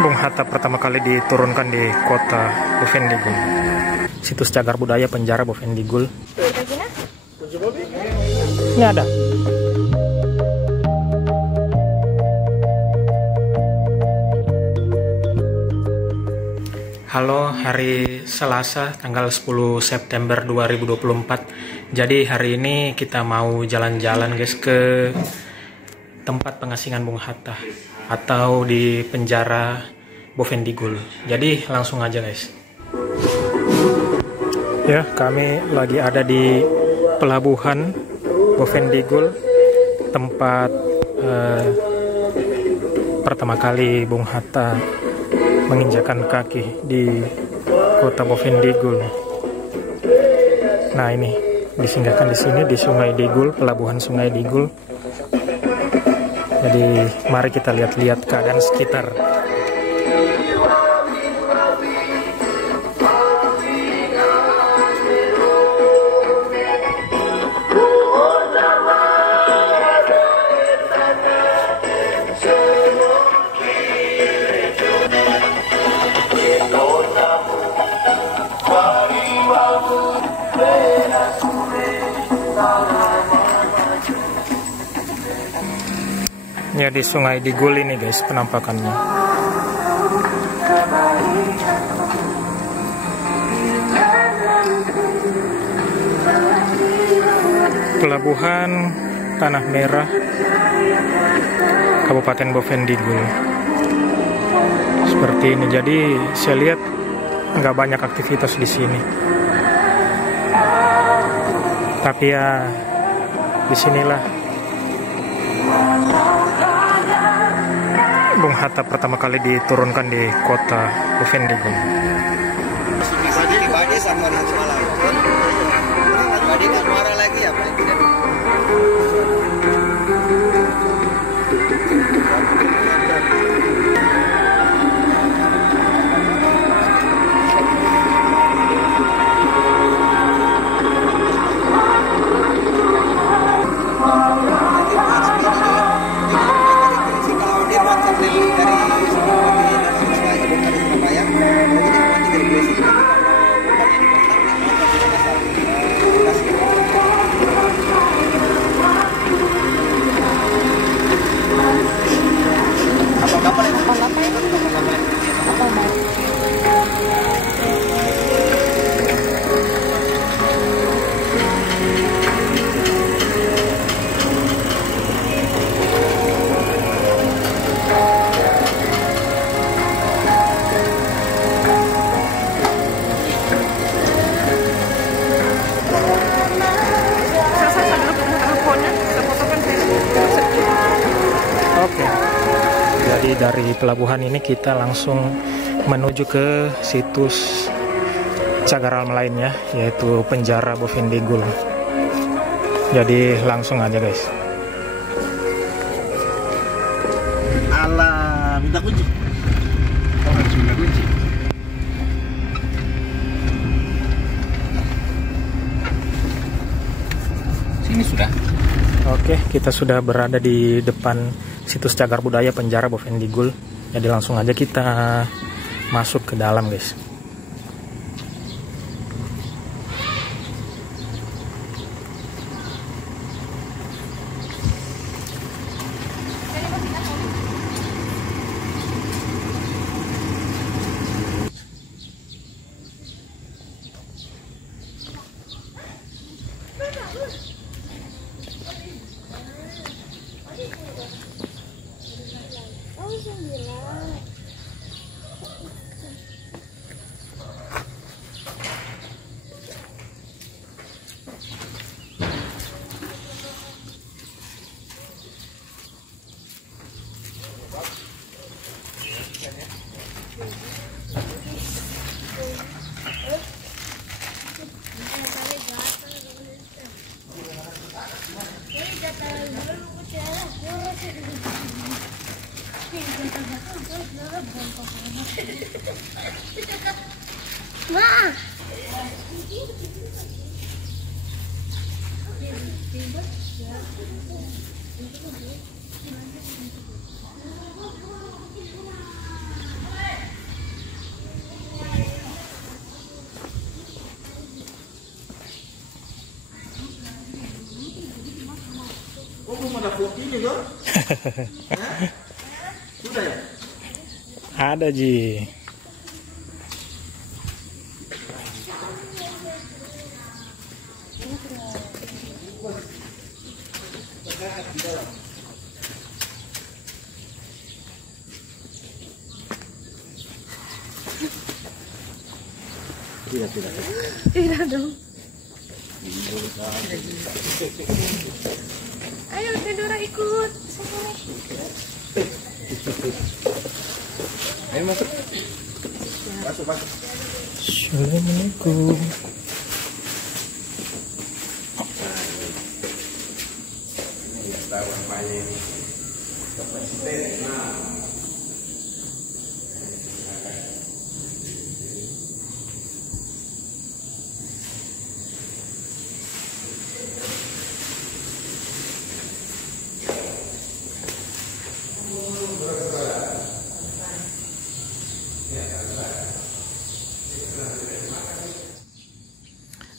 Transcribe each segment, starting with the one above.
Bung Hatta pertama kali diturunkan di kota Bovendigul. Situs cagar budaya penjara Bovendigul. Ini ada. Halo, hari Selasa tanggal 10 September 2024. Jadi hari ini kita mau jalan-jalan guys ke tempat pengasingan Bung Hatta atau di penjara Bovendigul. Jadi langsung aja guys. Ya, kami lagi ada di pelabuhan Bovendigul, tempat pertama kali Bung Hatta menginjakan kaki di kota Bovendigul. Nah, ini disinggahkan di sini di Sungai Digul, pelabuhan Sungai Digul. Jadi mari kita lihat-lihat keadaan sekitar. Ya, di Sungai Digul ini guys penampakannya. Pelabuhan Tanah Merah, Kabupaten Bovendigul. Seperti ini. Jadi saya lihat nggak banyak aktivitas di sini. Tapi ya disinilah Bung Hatta pertama kali diturunkan di kota Bovendigul. Pribadi sama orang semalam. Pribadi kan marah lagi ya paling tidak. Jadi dari pelabuhan ini kita langsung menuju ke situs cagar alam lainnya, yaitu penjara Bovendigul. Jadi langsung aja guys. Alah, minta kunci. Oh, harus minta kunci. Sini sudah. Oke, kita sudah berada di depan situs cagar budaya penjara Bovendigul. Jadi langsung aja kita masuk ke dalam guys. Ma. sini kok? Sudah ya? Ada Ji. Tidak dong. Ayo Tedora ikut. Ayo masuk. Masuk. Assalamualaikum.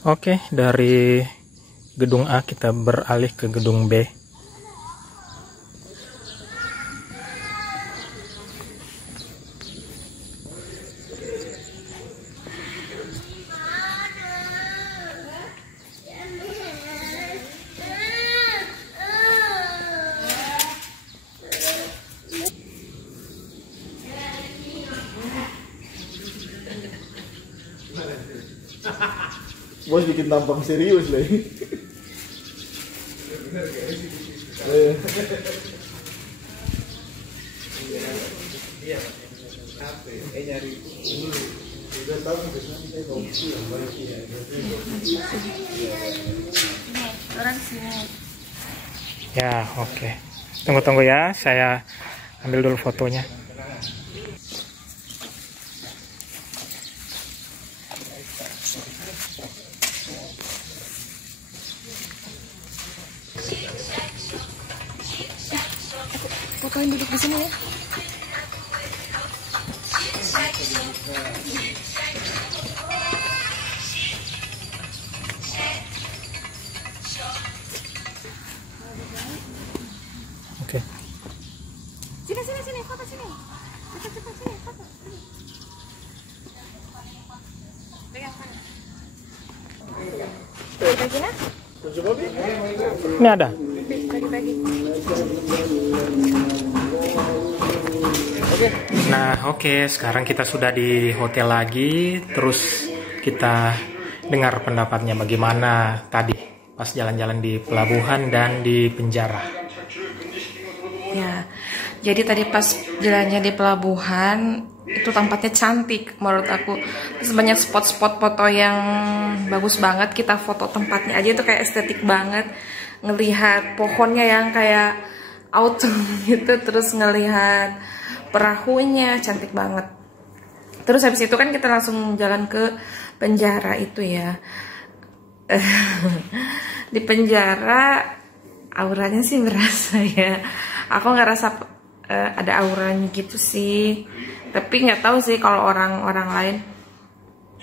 Oke, dari gedung A kita beralih ke gedung B. Bos bikin tampang serius lah ini. Orang sini. Ya, oke. Tunggu ya, saya ambil dulu fotonya. Kalian duduk di sini ya. Oke. Sini, foto sini. Cepat sini, foto. Pegang mana? Bagi-bagi. Ini ada. Bagi-bagi. Nah, oke, sekarang kita sudah di hotel lagi. Terus kita dengar pendapatnya bagaimana tadi pas jalan-jalan di pelabuhan dan di penjara. Ya, jadi tadi pas jalannya di pelabuhan itu tempatnya cantik menurut aku. Terus banyak spot-spot foto yang bagus banget. Kita foto tempatnya aja itu kayak estetik banget. Ngelihat pohonnya yang kayak autumn gitu, terus ngelihat perahunya cantik banget. Terus habis itu kan kita langsung jalan ke penjara itu ya. Di penjara auranya sih berasa ya. Aku ngerasa ada auranya gitu sih. Tapi nggak tahu sih kalau orang-orang lain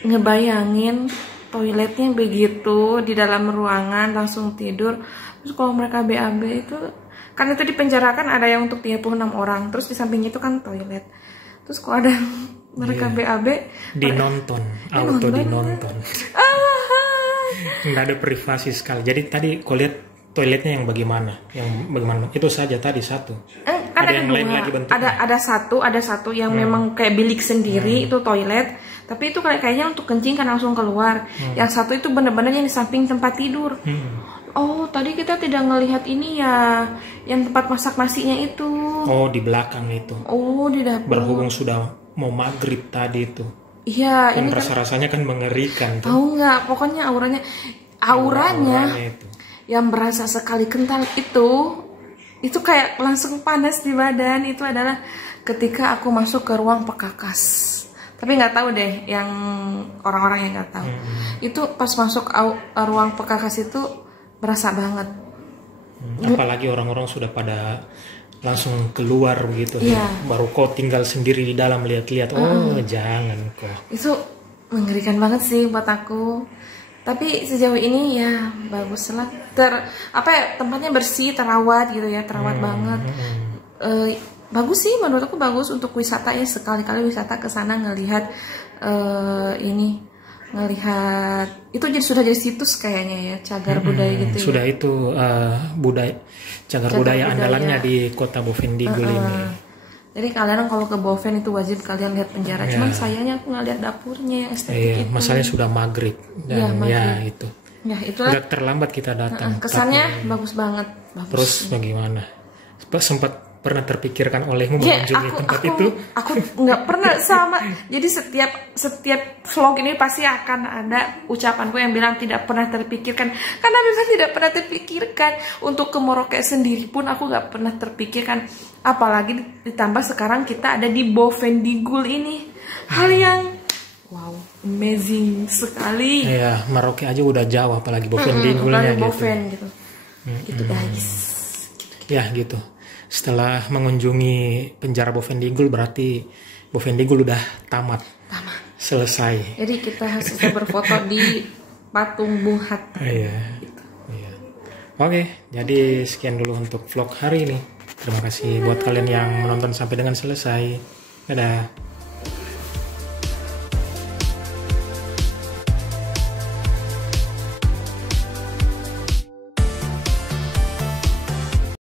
ngebayangin toiletnya begitu di dalam ruangan langsung tidur. Terus kalau mereka BAB itu kan itu di penjara kan ada yang untuk 36 orang. Terus di samping itu kan toilet. Terus kalau ada mereka BAB dinonton, auto dinonton. Nggak ada privasi sekali. Jadi tadi kau lihat toiletnya yang bagaimana? Yang bagaimana? Itu saja tadi satu. Kan ada yang dua. lain lagi bentuknya. Ada satu yang memang kayak bilik sendiri itu toilet. Tapi itu kayaknya untuk kencing kan langsung keluar. Yang satu itu bener-bener yang di samping tempat tidur. Oh, tadi kita tidak ngelihat ini ya, yang tempat masak nasinya itu. Oh, di belakang itu. Oh, di dapur. Berhubung sudah mau maghrib tadi itu. Iya, Dan ini kan rasa-rasanya kan mengerikan tuh. tahu nggak? Pokoknya auranya Auranya itu. yang berasa sekali kental itu kayak langsung panas di badan. Itu adalah ketika aku masuk ke ruang pekakas. Tapi nggak tahu deh yang orang-orang yang nggak tahu. Itu pas masuk ruang pekakas itu berasa banget. Apalagi orang-orang sudah pada langsung keluar begitu. Iya. Baru kau tinggal sendiri di dalam lihat-lihat. Oh, jangan kok. Itu mengerikan banget sih buat aku. Tapi sejauh ini ya bagus lah. Tempatnya bersih, terawat gitu ya, terawat banget. Bagus sih, menurut aku bagus untuk wisata ya, sekali-kali wisata ke sana ngelihat ngelihat itu sudah jadi situs kayaknya ya, cagar budaya gitu ya. Sudah itu cagar budaya andalannya di kota Bovendigul ini. Jadi kalian kalau ke Boven itu wajib kalian lihat penjara. Cuman sayangnya aku nggak lihat dapurnya yang estetik itu. Masalahnya sudah maghrib dan itu. Ya itulah. Udah terlambat kita datang. Kesannya bagus banget. Bagus. Terus bagaimana? Sempat pernah terpikirkan olehmu mengunjungi tempat itu? Aku nggak pernah sama. Jadi setiap vlog ini pasti akan ada ucapanku yang bilang tidak pernah terpikirkan. Karena memang tidak pernah terpikirkan. Untuk ke Merauke sendiri pun aku nggak pernah terpikirkan. Apalagi ditambah sekarang kita ada di Bovendigul ini. Hal yang wow, amazing sekali. Iya, Merauke aja udah jauh, apalagi Bovendigulnya gitu. Gitu. Gitu guys. Ya gitu. Setelah mengunjungi penjara Bovendigul, berarti Bovendigul udah tamat. Selesai. Jadi kita harus berfoto di patung Bung Hatta. Iya. Oke, jadi sekian dulu untuk vlog hari ini. Terima kasih buat kalian yang menonton sampai dengan selesai. Dadah.